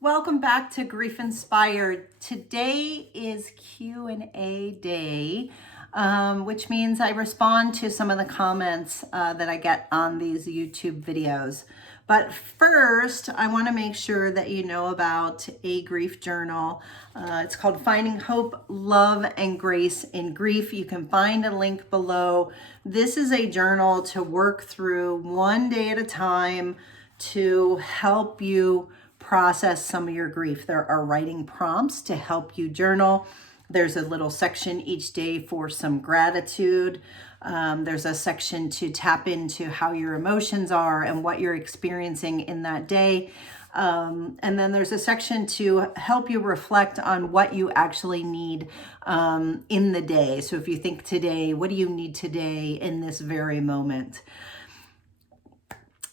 Welcome back to Grief Inspired. Today is Q&A day, which means I respond to some of the comments that I get on these YouTube videos. But first, I want to make sure that you know about a grief journal. It's called Finding Hope, Love, and Grace in Grief. You can find a link below. This is a journal to work through one day at a time to help you process some of your grief. There are writing prompts to help you journal. There's a little section each day for some gratitude. There's a section to tap into how your emotions are and what you're experiencing in that day. And then there's a section to help you reflect on what you actually need in the day. So if you think today, what do you need today in this very moment?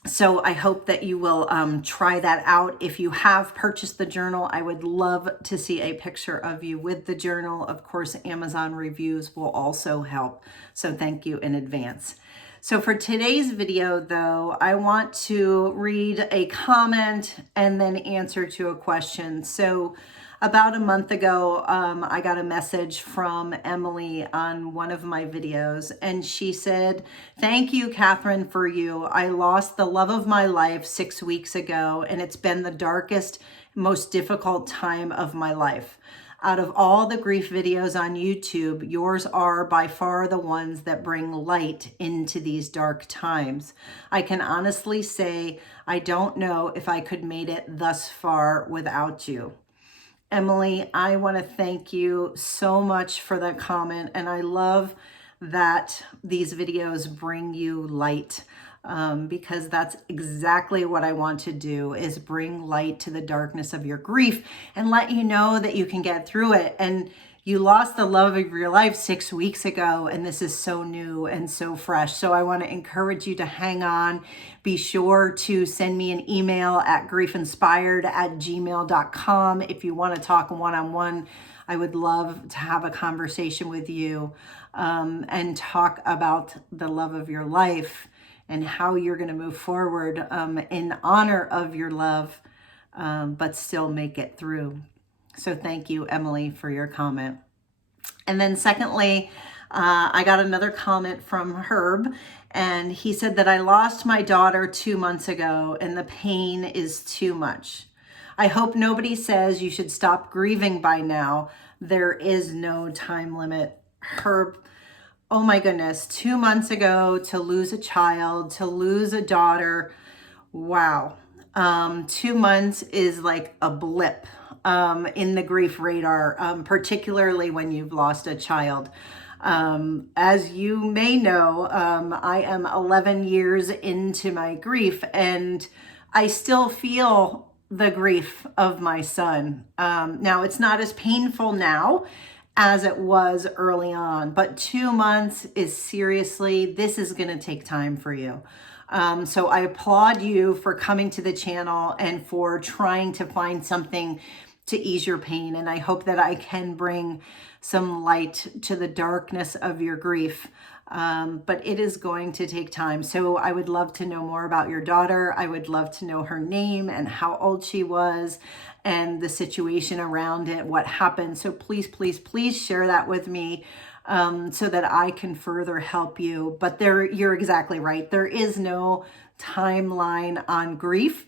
So I hope that you will try that out. If you have purchased the journal, I would love to see a picture of you with the journal. Of course, Amazon reviews will also help. So thank you in advance. So for today's video, though, I want to read a comment and then answer to a question. So about a month ago, I got a message from Emily on one of my videos, and she said, "Thank you, Catherine, for you. I lost the love of my life 6 weeks ago, and it's been the darkest, most difficult time of my life. Out of all the grief videos on YouTube, yours are by far the ones that bring light into these dark times. I can honestly say I don't know if I could made it thus far without you." Emily, I want to thank you so much for that comment. And I love that these videos bring you light because that's exactly what I want to do, is bring light to the darkness of your grief and let you know that you can get through it. And you lost the love of your life 6 weeks ago, and this is so new and so fresh. So I want to encourage you to hang on. Be sure to send me an email at griefinspired@gmail.com if you want to talk one-on-one. I would love to have a conversation with you and talk about the love of your life and how you're going to move forward in honor of your love, but still make it through. So thank you, Emily, for your comment. And then secondly, I got another comment from Herb, and he said that I lost my daughter 2 months ago and the pain is too much. I hope nobody says you should stop grieving by now. There is no time limit. Herb, oh my goodness, 2 months ago to lose a child, to lose a daughter. Wow. 2 months is like a blip in the grief radar, particularly when you've lost a child. As you may know, I am 11 years into my grief, and I still feel the grief of my son. Now, it's not as painful now as it was early on, but 2 months is seriously, this is going to take time for you. So I applaud you for coming to the channel and for trying to find something to ease your pain. And I hope that I can bring some light to the darkness of your grief. But it is going to take time. So I would love to know more about your daughter. I would love to know her name and how old she was and the situation around it, what happened. So please, please, please share that with me so that I can further help you. But you're exactly right. There is no timeline on grief.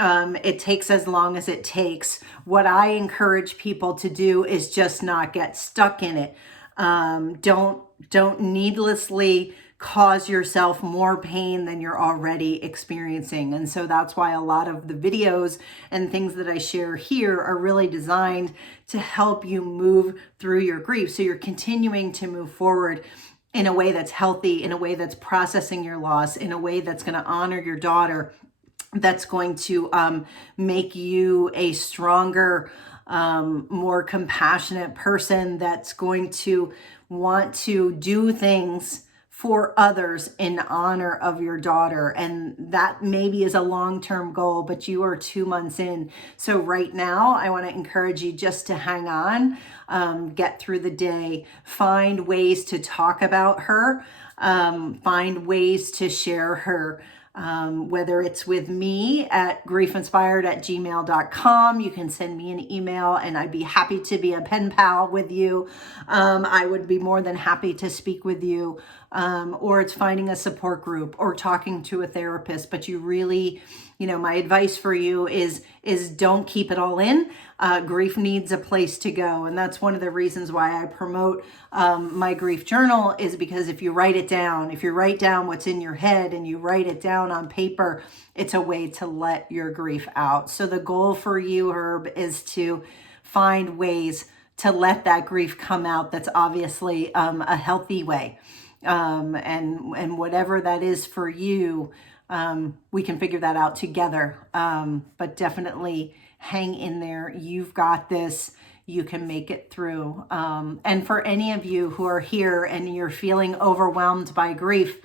It takes as long as it takes. What I encourage people to do is just not get stuck in it. Don't needlessly cause yourself more pain than you're already experiencing. And so that's why a lot of the videos and things that I share here are really designed to help you move through your grief. So you're continuing to move forward in a way that's healthy, in a way that's processing your loss, in a way that's going to honor your daughter, that's going to make you a stronger, more compassionate person, that's going to want to do things for others in honor of your daughter. And that maybe is a long-term goal, but you are 2 months in. So right now, I want to encourage you just to hang on, get through the day, find ways to talk about her, find ways to share her whether it's with me at griefinspired@gmail.com. You can send me an email and I'd be happy to be a pen pal with you. I would be more than happy to speak with you. Or it's finding a support group or talking to a therapist. But you really, my advice for you is don't keep it all in. Grief needs a place to go. And that's one of the reasons why I promote my grief journal, is because if you write it down, if you write down what's in your head and you write it down on paper, it's a way to let your grief out. So the goal for you, Herb, is to find ways to let that grief come out that's obviously a healthy way. And whatever that is for you, we can figure that out together. But definitely hang in there. You've got this. You can make it through. And for any of you who are here and you're feeling overwhelmed by grief,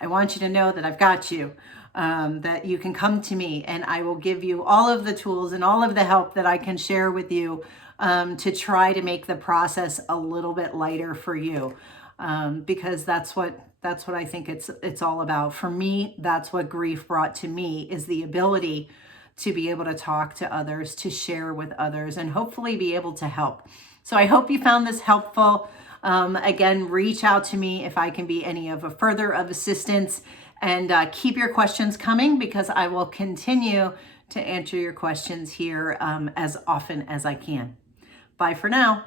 I want you to know that I've got you. That you can come to me and I will give you all of the tools and all of the help that I can share with you to try to make the process a little bit lighter for you. Because that's what I think it's all about. For me, that's what grief brought to me, is the ability to be able to talk to others, to share with others, and hopefully be able to help. So I hope you found this helpful. Again, reach out to me if I can be any of a further of assistance, and keep your questions coming, because I will continue to answer your questions here as often as I can. Bye for now.